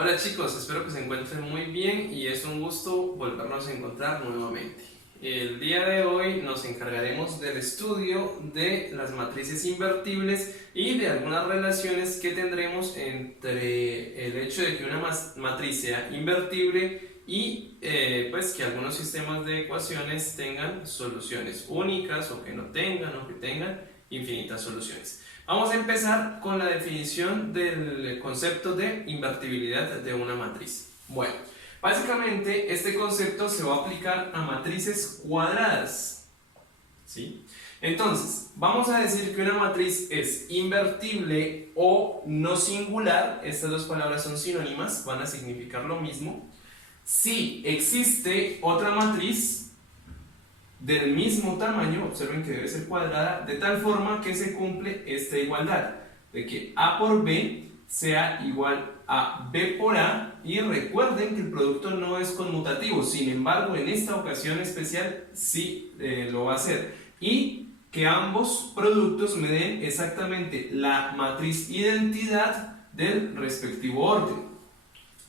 Hola chicos, espero que se encuentren muy bien y es un gusto volvernos a encontrar nuevamente. El día de hoy nos encargaremos del estudio de las matrices invertibles y de algunas relaciones que tendremos entre el hecho de que una matriz sea invertible y pues que algunos sistemas de ecuaciones tengan soluciones únicas o que no tengan o que tengan infinitas soluciones. Vamos a empezar con la definición del concepto de invertibilidad de una matriz. Bueno, básicamente este concepto se va a aplicar a matrices cuadradas, ¿sí? Entonces, vamos a decir que una matriz es invertible o no singular. Estas dos palabras son sinónimas, van a significar lo mismo si existe otra matriz del mismo tamaño, observen que debe ser cuadrada, de tal forma que se cumple esta igualdad, de que A por B sea igual a B por A, y recuerden que el producto no es conmutativo, sin embargo en esta ocasión especial sí lo va a hacer, y que ambos productos me den exactamente la matriz identidad del respectivo orden.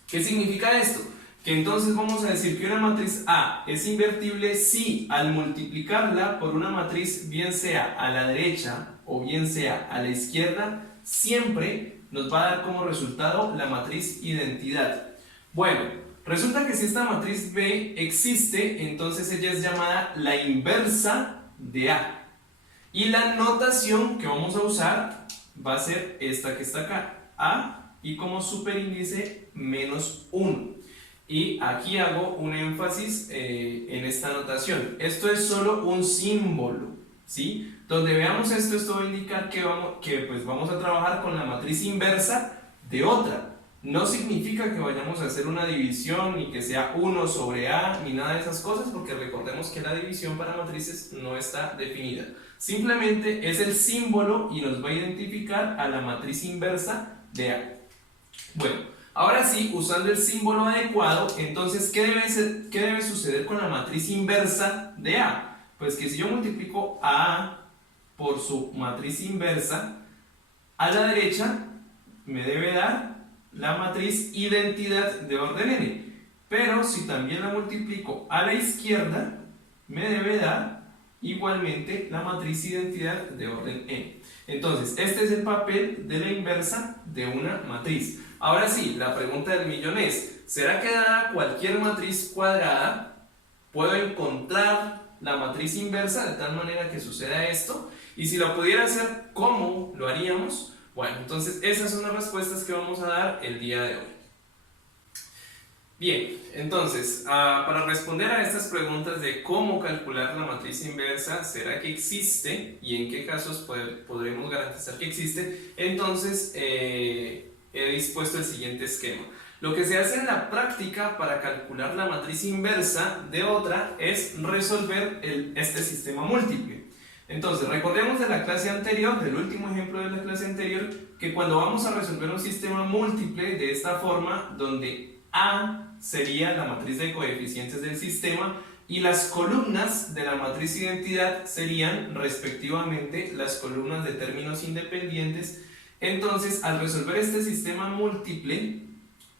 ¿Qué significa esto? Que entonces vamos a decir que una matriz A es invertible si al multiplicarla por una matriz bien sea a la derecha o bien sea a la izquierda, siempre nos va a dar como resultado la matriz identidad. Bueno, resulta que si esta matriz B existe, entonces ella es llamada la inversa de A. Y la notación que vamos a usar va a ser esta que está acá, A, y como superíndice menos 1. Y aquí hago un énfasis en esta notación. Esto es solo un símbolo, ¿sí? Donde veamos esto, esto va a indicar que vamos a trabajar con la matriz inversa de otra. No significa que vayamos a hacer una división, ni que sea 1 sobre A, ni nada de esas cosas, porque recordemos que la división para matrices no está definida. Simplemente es el símbolo y nos va a identificar a la matriz inversa de A. Bueno. Ahora sí, usando el símbolo adecuado, entonces, ¿qué debe suceder con la matriz inversa de A? Pues que si yo multiplico a A por su matriz inversa, a la derecha me debe dar la matriz identidad de orden n. Pero si también la multiplico a la izquierda, me debe dar igualmente la matriz identidad de orden n. Entonces, este es el papel de la inversa de una matriz. Ahora sí, la pregunta del millón es, ¿será que dada cualquier matriz cuadrada puedo encontrar la matriz inversa de tal manera que suceda esto? Y si lo pudiera hacer, ¿cómo lo haríamos? Bueno, entonces esas son las respuestas que vamos a dar el día de hoy. Bien, entonces, para responder a estas preguntas de cómo calcular la matriz inversa, ¿será que existe? ¿Y en qué casos podremos garantizar que existe? Entonces, he dispuesto el siguiente esquema. Lo que se hace en la práctica para calcular la matriz inversa de otra es resolver este sistema múltiple. Entonces, recordemos de la clase anterior, del último ejemplo de la clase anterior, que cuando vamos a resolver un sistema múltiple de esta forma, donde A sería la matriz de coeficientes del sistema y las columnas de la matriz identidad serían respectivamente las columnas de términos independientes, entonces al resolver este sistema múltiple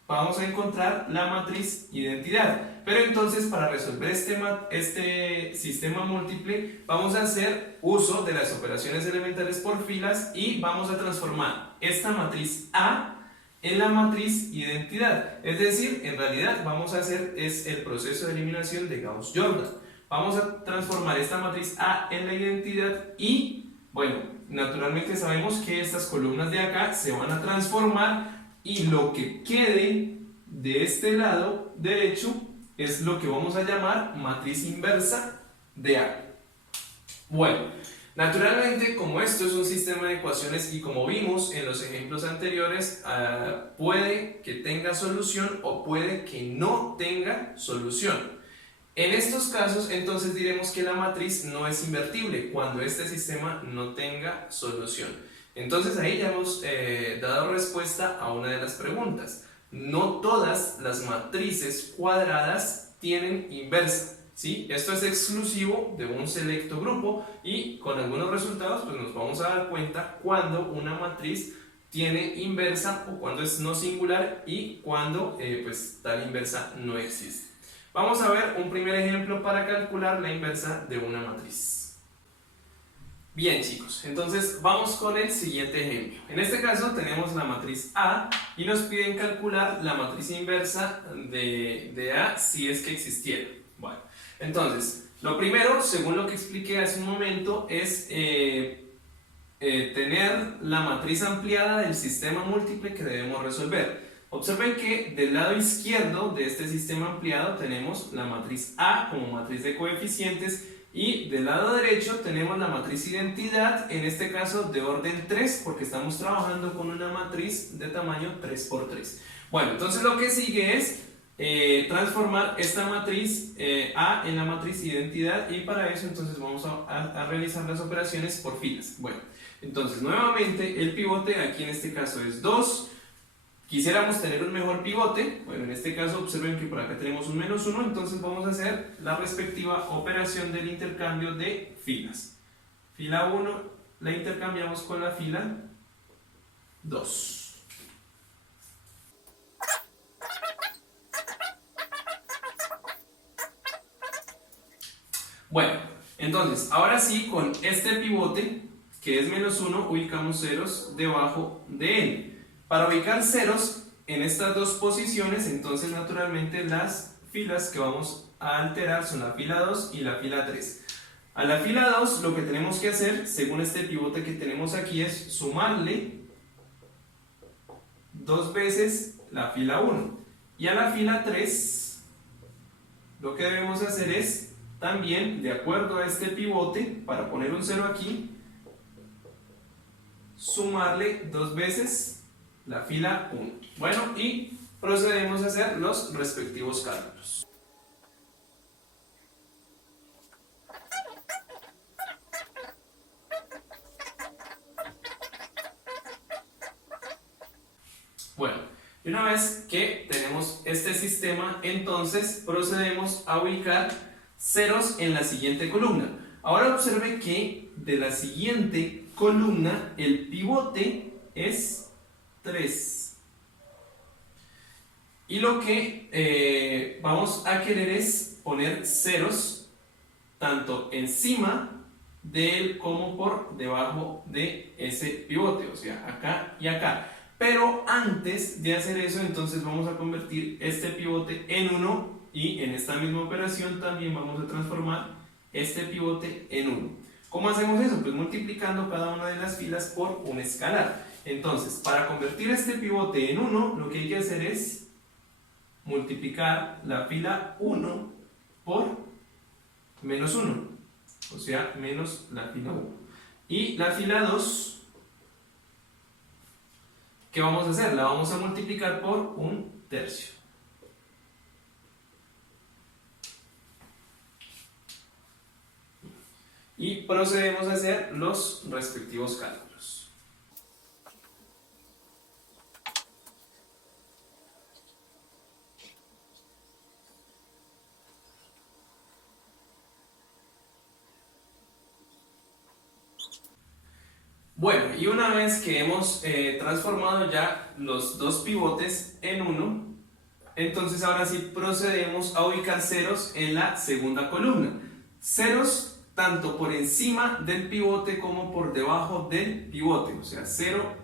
vamos a encontrar la matriz identidad. Pero entonces para resolver este sistema múltiple vamos a hacer uso de las operaciones elementales por filas y vamos a transformar esta matriz A en la matriz identidad. Es decir, en realidad vamos a hacer el proceso de eliminación de Gauss-Jordan. Vamos a transformar esta matriz A en la identidad y, bueno, naturalmente sabemos que estas columnas de acá se van a transformar y lo que quede de este lado derecho es lo que vamos a llamar matriz inversa de A. Bueno, naturalmente, como esto es un sistema de ecuaciones y como vimos en los ejemplos anteriores, puede que tenga solución o puede que no tenga solución. En estos casos, entonces diremos que la matriz no es invertible cuando este sistema no tenga solución. Entonces ahí ya hemos dado respuesta a una de las preguntas. No todas las matrices cuadradas tienen inversa, ¿sí? Esto es exclusivo de un selecto grupo y con algunos resultados pues nos vamos a dar cuenta cuando una matriz tiene inversa o cuando es no singular y cuando pues tal inversa no existe. Vamos a ver un primer ejemplo para calcular la inversa de una matriz. Bien chicos, entonces vamos con el siguiente ejemplo. En este caso tenemos la matriz A y nos piden calcular la matriz inversa de A si es que existiera. Bueno, entonces, lo primero, según lo que expliqué hace un momento, es tener la matriz ampliada del sistema múltiple que debemos resolver. Observen que del lado izquierdo de este sistema ampliado tenemos la matriz A como matriz de coeficientes y del lado derecho tenemos la matriz identidad, en este caso de orden 3 porque estamos trabajando con una matriz de tamaño 3×3. Bueno, entonces lo que sigue es transformar esta matriz A en la matriz identidad y para eso entonces vamos a realizar las operaciones por filas. Bueno, entonces nuevamente el pivote aquí en este caso es 2. Quisiéramos tener un mejor pivote, bueno, en este caso observen que por acá tenemos un -1, entonces vamos a hacer la respectiva operación del intercambio de filas. Fila 1 la intercambiamos con la fila 2. Bueno, entonces, ahora sí, con este pivote, que es -1, ubicamos ceros debajo de n. Para ubicar ceros en estas dos posiciones, entonces naturalmente las filas que vamos a alterar son la fila 2 y la fila 3. A la fila 2 lo que tenemos que hacer, según este pivote que tenemos aquí, es sumarle 2 veces la fila 1. Y a la fila 3 lo que debemos hacer es también, de acuerdo a este pivote, para poner un 0 aquí, sumarle 2 veces la fila 1. Bueno, y procedemos a hacer los respectivos cálculos. Bueno, y una vez que tenemos este sistema, entonces procedemos a ubicar ceros en la siguiente columna. Ahora observe que de la siguiente columna el pivote es 3. Y lo que vamos a querer es poner ceros tanto encima de él como por debajo de ese pivote, o sea, acá y acá. Pero antes de hacer eso, entonces vamos a convertir este pivote en 1 y en esta misma operación también vamos a transformar este pivote en 1. ¿Cómo hacemos eso? Pues multiplicando cada una de las filas por un escalar. Entonces, para convertir este pivote en 1, lo que hay que hacer es multiplicar la fila 1 por -1, o sea, menos la fila 1. Y la fila 2, ¿qué vamos a hacer? La vamos a multiplicar por 1/3. Y procedemos a hacer los respectivos cálculos. Bueno, y una vez que hemos transformado ya los dos pivotes en 1, entonces ahora sí procedemos a ubicar ceros en la segunda columna. Ceros tanto por encima del pivote como por debajo del pivote, o sea, 0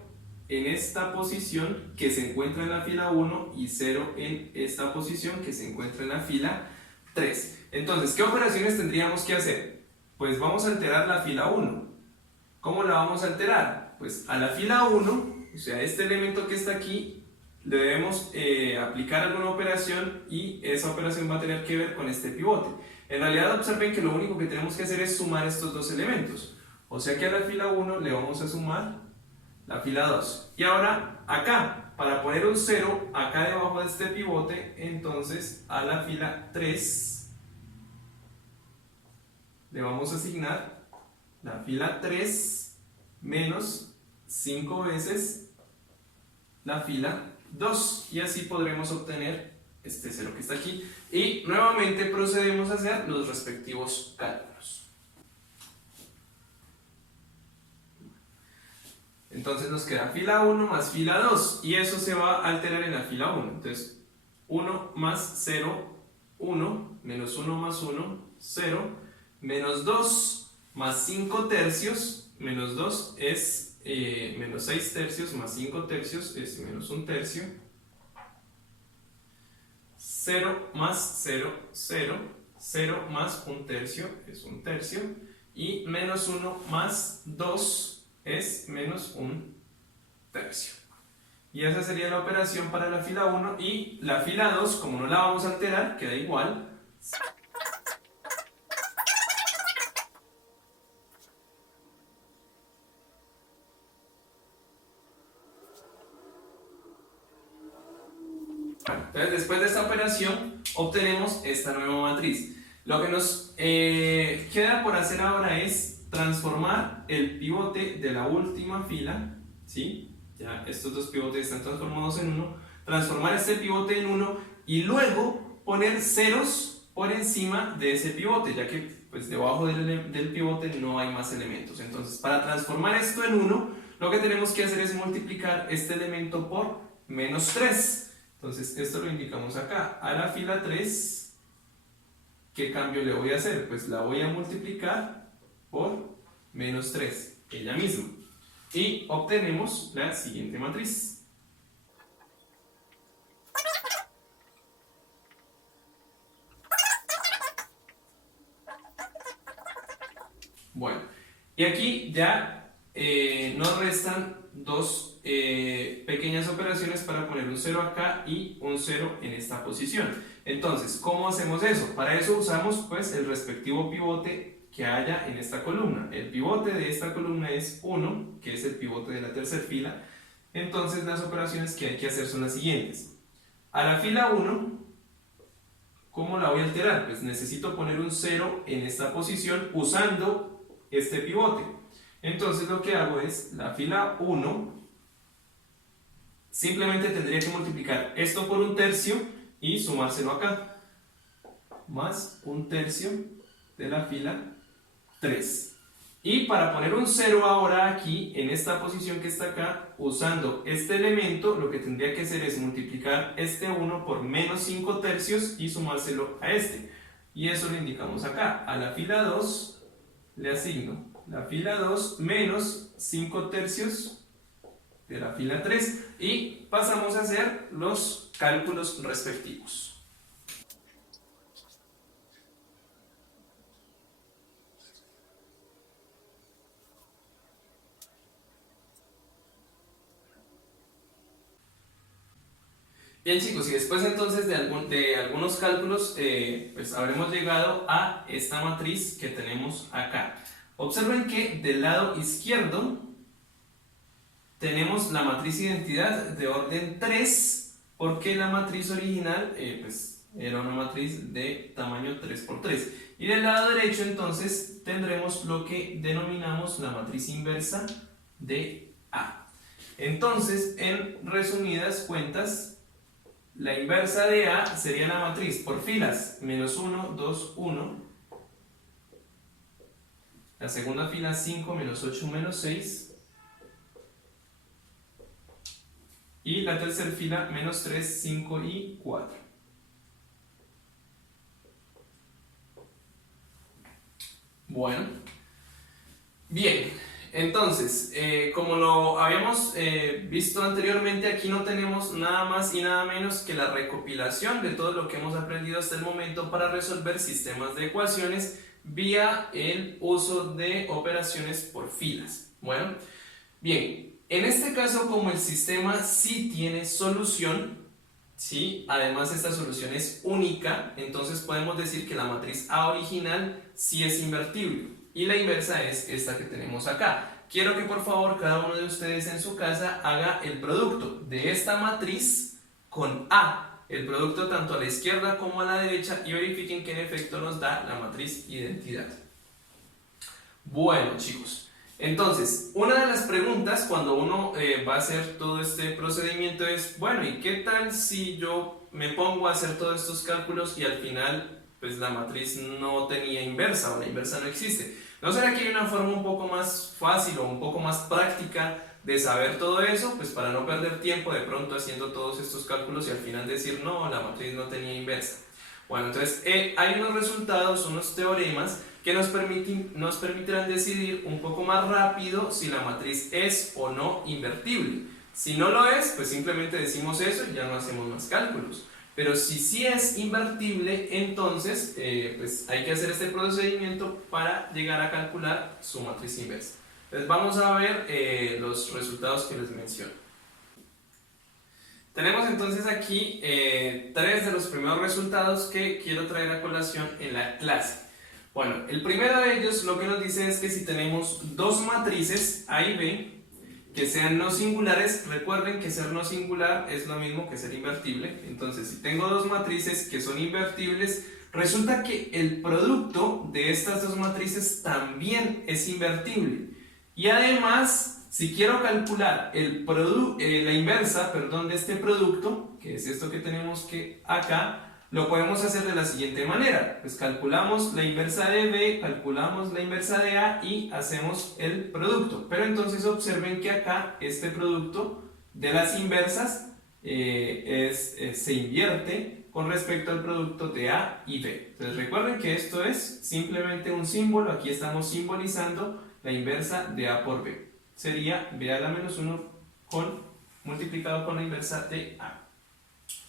en esta posición que se encuentra en la fila 1 y 0 en esta posición que se encuentra en la fila 3. Entonces, ¿qué operaciones tendríamos que hacer? Pues vamos a alterar la fila 1. ¿Cómo la vamos a alterar? Pues a la fila 1, o sea, este elemento que está aquí, le debemos aplicar alguna operación y esa operación va a tener que ver con este pivote. En realidad observen que lo único que tenemos que hacer es sumar estos dos elementos. O sea que a la fila 1 le vamos a sumar la fila 2. Y ahora acá, para poner un 0 acá debajo de este pivote, entonces a la fila 3 le vamos a asignar la fila 3 menos 5 veces la fila 2 y así podremos obtener este 0 que está aquí y nuevamente procedemos a hacer los respectivos cálculos. Entonces nos queda fila 1 más fila 2 y eso se va a alterar en la fila 1. Entonces 1 más 0, 1, menos 1 más 1, 0, menos 2 más 5 tercios, menos 2 es menos 6 tercios más 5 tercios es menos 1 tercio, 0 más 0, 0, 0 más 1 tercio es 1 tercio, y menos 1 más 2 es menos 1 tercio. Y esa sería la operación para la fila 1, y la fila 2, como no la vamos a alterar, queda igual. Entonces, después de esta operación, obtenemos esta nueva matriz. Lo que nos queda por hacer ahora es transformar el pivote de la última fila, ¿sí? Ya estos dos pivotes están transformados en uno. Transformar este pivote en uno y luego poner ceros por encima de ese pivote, ya que pues, debajo del pivote no hay más elementos. Entonces, para transformar esto en 1, lo que tenemos que hacer es multiplicar este elemento por menos 3. Entonces, esto lo indicamos acá. A la fila 3, ¿qué cambio le voy a hacer? Pues la voy a multiplicar por menos 3, ella misma. Y obtenemos la siguiente matriz. Bueno, y aquí ya nos restan dos pequeñas operaciones para poner un 0 acá y un 0 en esta posición. Entonces, ¿cómo hacemos eso? Para eso usamos pues el respectivo pivote que haya en esta columna. El pivote de esta columna es 1, que es el pivote de la tercera fila. Entonces, las operaciones que hay que hacer son las siguientes. A la fila 1, ¿cómo la voy a alterar? Pues necesito poner un 0 en esta posición usando este pivote. Entonces lo que hago es, la fila 1, simplemente tendría que multiplicar esto por 1 tercio y sumárselo acá, más 1 tercio de la fila 3. Y para poner un 0 ahora aquí, en esta posición que está acá, usando este elemento, lo que tendría que hacer es multiplicar este 1 por menos 5 tercios y sumárselo a este. Y eso lo indicamos acá. A la fila 2 le asigno la fila 2 menos 5 tercios de la fila 3 y pasamos a hacer los cálculos respectivos. Bien chicos, y después entonces de algunos cálculos, pues habremos llegado a esta matriz que tenemos acá. Observen que del lado izquierdo tenemos la matriz identidad de orden 3, porque la matriz original pues, era una matriz de tamaño 3×3. Y del lado derecho entonces tendremos lo que denominamos la matriz inversa de A. Entonces, en resumidas cuentas, la inversa de A sería la matriz por filas, menos 1, 2, 1. La segunda fila 5, menos 8, menos 6. Y la tercera fila menos 3, 5 y 4. Bueno, bien, entonces, como lo habíamos visto anteriormente, aquí no tenemos nada más y nada menos que la recopilación de todo lo que hemos aprendido hasta el momento para resolver sistemas de ecuaciones vía el uso de operaciones por filas. Bueno, bien, en este caso, como el sistema sí tiene solución, ¿sí? Además esta solución es única, entonces podemos decir que la matriz A original sí es invertible y la inversa es esta que tenemos acá. Quiero que por favor cada uno de ustedes en su casa haga el producto de esta matriz con A, el producto tanto a la izquierda como a la derecha, y verifiquen que en efecto nos da la matriz identidad. Bueno chicos, entonces una de las preguntas cuando uno va a hacer todo este procedimiento es, bueno, ¿y qué tal si yo me pongo a hacer todos estos cálculos y al final pues la matriz no tenía inversa o la inversa no existe? ¿No será que hay una forma un poco más fácil o un poco más práctica de saber todo eso? Pues para no perder tiempo de pronto haciendo todos estos cálculos y al final decir, no, la matriz no tenía inversa. Bueno, entonces hay unos resultados, unos teoremas que nos permitirán decidir un poco más rápido si la matriz es o no invertible. Si no lo es, pues simplemente decimos eso y ya no hacemos más cálculos. Pero si sí es invertible, entonces pues hay que hacer este procedimiento para llegar a calcular su matriz inversa. Entonces vamos a ver los resultados que les menciono. Tenemos entonces aquí tres de los primeros resultados que quiero traer a colación en la clase. Bueno, el primero de ellos lo que nos dice es que si tenemos dos matrices A y B que sean no singulares, recuerden que ser no singular es lo mismo que ser invertible. Entonces, si tengo dos matrices que son invertibles, resulta que el producto de estas dos matrices también es invertible. Y además, si quiero calcular la inversa, de este producto, que es esto que tenemos que acá, lo podemos hacer de la siguiente manera. Pues calculamos la inversa de B, calculamos la inversa de A y hacemos el producto. Pero entonces observen que acá este producto de las inversas se invierte con respecto al producto de A y B. Entonces recuerden que esto es simplemente un símbolo. Aquí estamos simbolizando la inversa de A por B. Sería B a la menos 1 multiplicado con la inversa de A.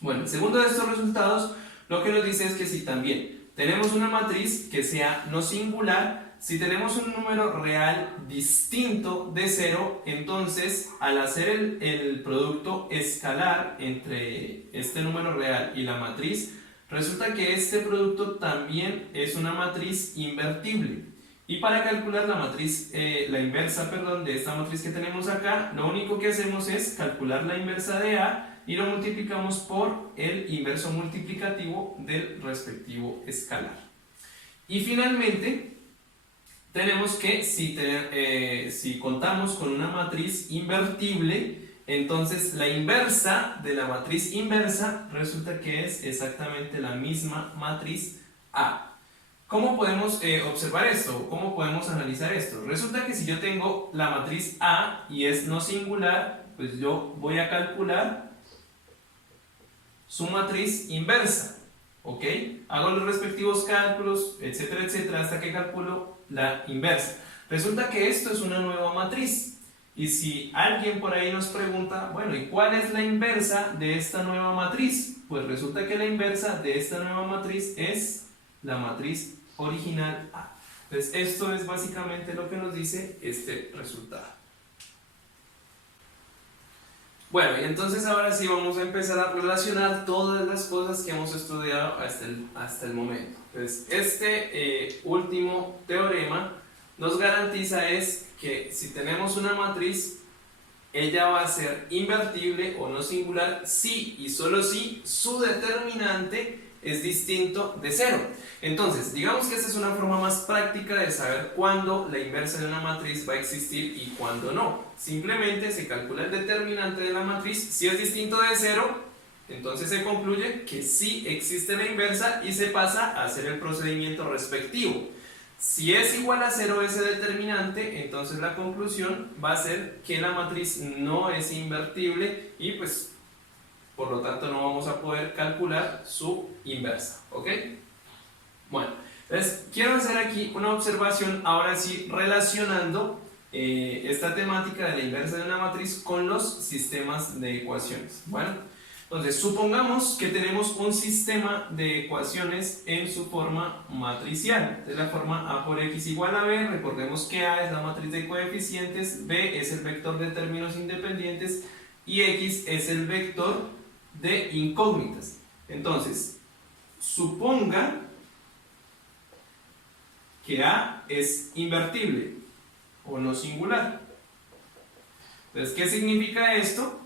Bueno, el segundo de estos resultados lo que nos dice es que si también tenemos una matriz que sea no singular, si tenemos un número real distinto de 0, entonces al hacer el producto escalar entre este número real y la matriz, resulta que este producto también es una matriz invertible. Y para calcular la inversa de esta matriz que tenemos acá, lo único que hacemos es calcular la inversa de A y lo multiplicamos por el inverso multiplicativo del respectivo escalar. Y finalmente, tenemos que si contamos con una matriz invertible, entonces la inversa de la matriz inversa resulta que es exactamente la misma matriz A. ¿Cómo podemos observar esto? ¿Cómo podemos analizar esto? Resulta que si yo tengo la matriz A y es no singular, pues yo voy a calcular su matriz inversa, ¿ok? Hago los respectivos cálculos, etcétera, etcétera, hasta que calculo la inversa. Resulta que esto es una nueva matriz. Y si alguien por ahí nos pregunta, bueno, ¿y cuál es la inversa de esta nueva matriz? Pues resulta que la inversa de esta nueva matriz es la matriz original A. Entonces, esto es básicamente lo que nos dice este resultado. Bueno, y entonces ahora sí vamos a empezar a relacionar todas las cosas que hemos estudiado hasta el momento. Entonces, este último teorema nos garantiza es que si tenemos una matriz, ella va a ser invertible o no singular si y solo si su determinante es distinto de 0. Entonces, digamos que esta es una forma más práctica de saber cuándo la inversa de una matriz va a existir y cuándo no. Simplemente se calcula el determinante de la matriz. Si es distinto de 0, entonces se concluye que sí existe la inversa y se pasa a hacer el procedimiento respectivo. Si es igual a 0 ese determinante, entonces la conclusión va a ser que la matriz no es invertible y pues por lo tanto no vamos a poder calcular su inversa, ¿ok? Bueno, entonces quiero hacer aquí una observación ahora sí relacionando esta temática de la inversa de una matriz con los sistemas de ecuaciones. Bueno, entonces supongamos que tenemos un sistema de ecuaciones en su forma matricial, de la forma A por X igual a B. Recordemos que A es la matriz de coeficientes, B es el vector de términos independientes y X es el vector de incógnitas. Entonces, suponga que A es invertible o no singular. Entonces, ¿qué significa esto?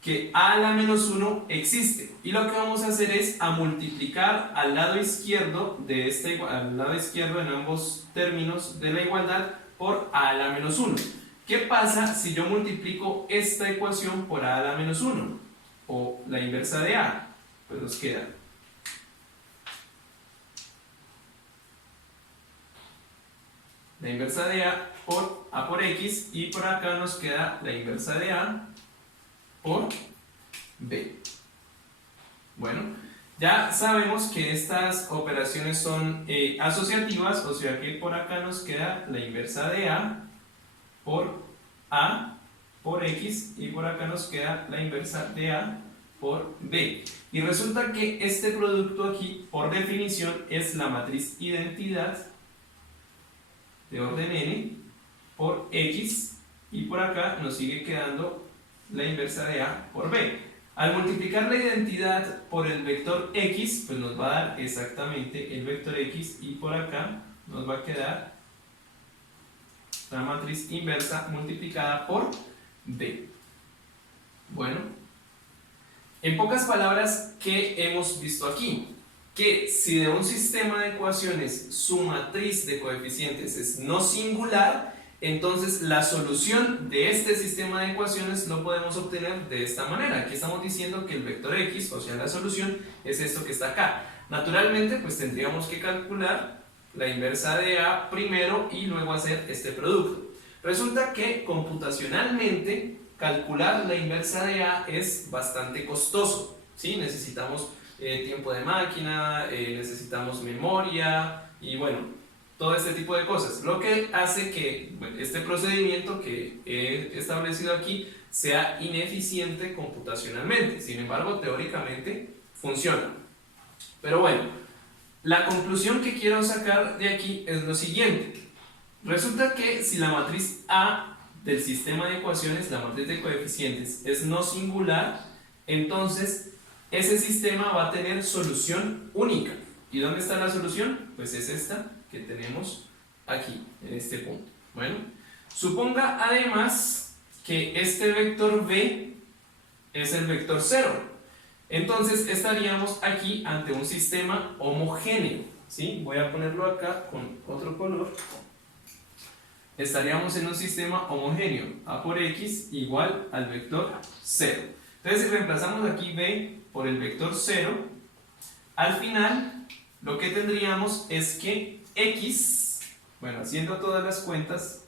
Que A a la menos 1 existe. Y lo que vamos a hacer es a multiplicar al lado izquierdo en ambos términos de la igualdad por A a la menos 1. ¿Qué pasa si yo multiplico esta ecuación por A a la menos 1? O la inversa de A. Pues nos queda la inversa de A por X, y por acá nos queda la inversa de A por B. Bueno, ya sabemos que estas operaciones son asociativas, o sea que por acá nos queda la inversa de A por X, y por acá nos queda la inversa de A por B. Y resulta que este producto aquí, por definición, es la matriz identidad de orden n por X, y por acá nos sigue quedando la inversa de A por B. Al multiplicar la identidad por el vector X, pues nos va a dar exactamente el vector X, y por acá nos va a quedar la matriz inversa multiplicada por B. Bueno, en pocas palabras, ¿qué hemos visto aquí? Que si de un sistema de ecuaciones su matriz de coeficientes es no singular, entonces la solución de este sistema de ecuaciones lo podemos obtener de esta manera. Aquí estamos diciendo que el vector X, o sea la solución, es esto que está acá. Naturalmente, pues tendríamos que calcular la inversa de A primero y luego hacer este producto. Resulta que computacionalmente calcular la inversa de A es bastante costoso, ¿sí? Necesitamos tiempo de máquina, necesitamos memoria y bueno, todo este tipo de cosas, lo que hace que este procedimiento que he establecido aquí sea ineficiente computacionalmente. Sin embargo, teóricamente funciona. Pero bueno, la conclusión que quiero sacar de aquí es lo siguiente. Resulta que si la matriz A del sistema de ecuaciones, la matriz de coeficientes, es no singular, entonces ese sistema va a tener solución única. ¿Y dónde está la solución? Pues es esta que tenemos aquí, en este punto. Bueno, suponga además que este vector B es el vector 0. Entonces estaríamos aquí ante un sistema homogéneo, ¿sí? Voy a ponerlo acá con otro color. Estaríamos en un sistema homogéneo, A por X igual al vector 0. Entonces, si reemplazamos aquí B por el vector 0, al final lo que tendríamos es que X, bueno, haciendo todas las cuentas,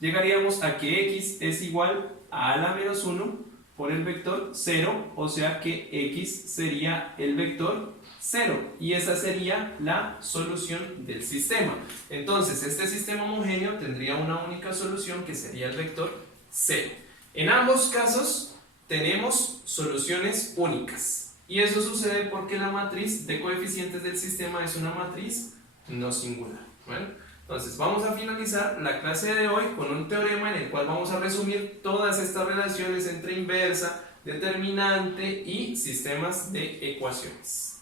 llegaríamos a que X es igual a la menos 1 por el vector 0, o sea que X sería el vector 0, y esa sería la solución del sistema. Entonces, este sistema homogéneo tendría una única solución que sería el vector 0. En ambos casos tenemos soluciones únicas, y eso sucede porque la matriz de coeficientes del sistema es una matriz no singular. Bueno, entonces vamos a finalizar la clase de hoy con un teorema en el cual vamos a resumir todas estas relaciones entre inversa, determinante y sistemas de ecuaciones.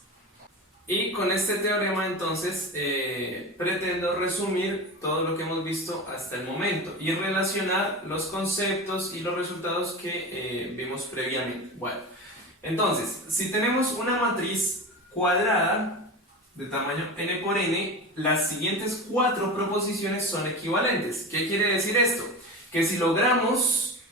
Y con este teorema entonces pretendo resumir todo lo que hemos visto hasta el momento y relacionar los conceptos y los resultados que vimos previamente. Bueno, entonces, si tenemos una matriz cuadrada de tamaño n por n, las siguientes 4 proposiciones son equivalentes. ¿Qué quiere decir esto? Que si logramos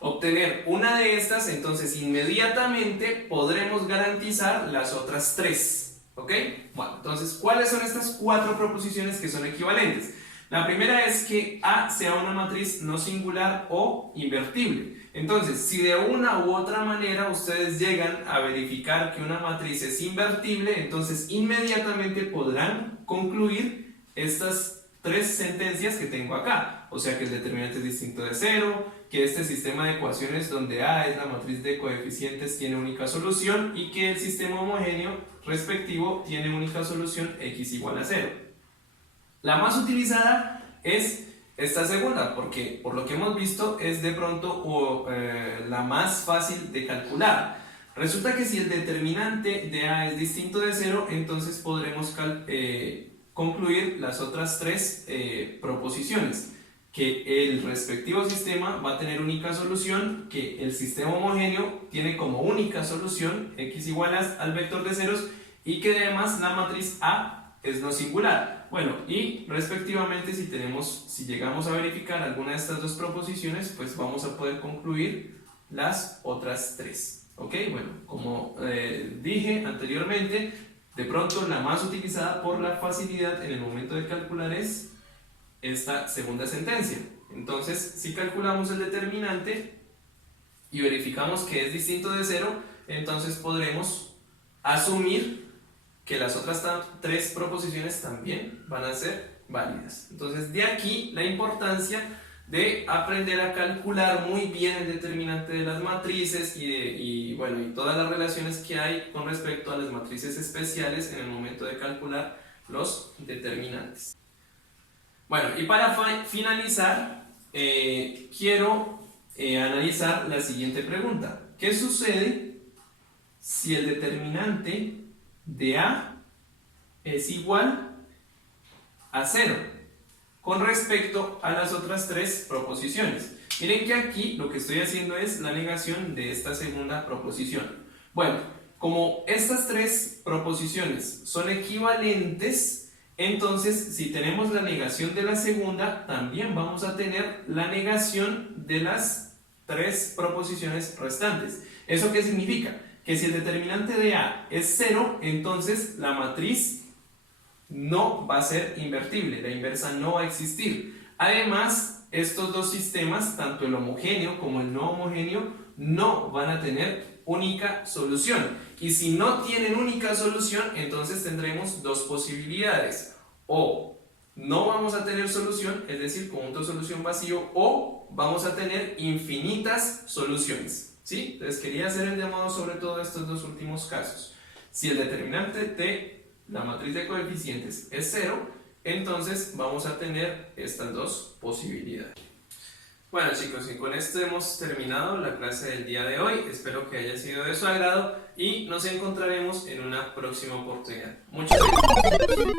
obtener una de estas, entonces inmediatamente podremos garantizar las otras 3. ¿Ok? Bueno, entonces, ¿cuáles son estas 4 proposiciones que son equivalentes? La primera es que A sea una matriz no singular o invertible. Entonces, si de una u otra manera ustedes llegan a verificar que una matriz es invertible, entonces inmediatamente podrán concluir estas 3 sentencias que tengo acá. O sea que el determinante es distinto de 0, que este sistema de ecuaciones donde A es la matriz de coeficientes tiene única solución y que el sistema homogéneo respectivo tiene única solución x igual a 0. La más utilizada es esta segunda, porque por lo que hemos visto es de pronto la más fácil de calcular. Resulta que si el determinante de A es distinto de 0, entonces podremos concluir las otras 3 proposiciones. Que el respectivo sistema va a tener única solución, que el sistema homogéneo tiene como única solución x igual al vector de ceros y que además la matriz A es no singular. Bueno, y respectivamente si llegamos a verificar alguna de estas 2 proposiciones, pues vamos a poder concluir las otras 3. ¿Ok? Bueno, como dije anteriormente, de pronto la más utilizada por la facilidad en el momento de calcular es esta segunda sentencia. Entonces, si calculamos el determinante y verificamos que es distinto de 0, entonces podremos asumir que las otras 3 proposiciones también van a ser válidas. Entonces, de aquí la importancia de aprender a calcular muy bien el determinante de las matrices y todas las relaciones que hay con respecto a las matrices especiales en el momento de calcular los determinantes. Bueno, y para finalizar, quiero analizar la siguiente pregunta. ¿Qué sucede si el determinante de A es igual a 0 con respecto a las otras 3 proposiciones? Miren que aquí lo que estoy haciendo es la negación de esta segunda proposición. Bueno, como estas 3 proposiciones son equivalentes, entonces si tenemos la negación de la segunda, también vamos a tener la negación de las 3 proposiciones restantes. ¿Eso qué significa? Que si el determinante de A es 0, entonces la matriz no va a ser invertible, la inversa no va a existir. Además, estos dos sistemas, tanto el homogéneo como el no homogéneo, no van a tener única solución. Y si no tienen única solución, entonces tendremos dos posibilidades. O no vamos a tener solución, es decir, conjunto de solución vacío, o vamos a tener infinitas soluciones. ¿Sí? Entonces quería hacer el llamado sobre todo a estos dos últimos casos. Si el determinante de la matriz de coeficientes es 0, entonces vamos a tener estas dos posibilidades. Bueno chicos, y con esto hemos terminado la clase del día de hoy. Espero que haya sido de su agrado y nos encontraremos en una próxima oportunidad. Muchas gracias.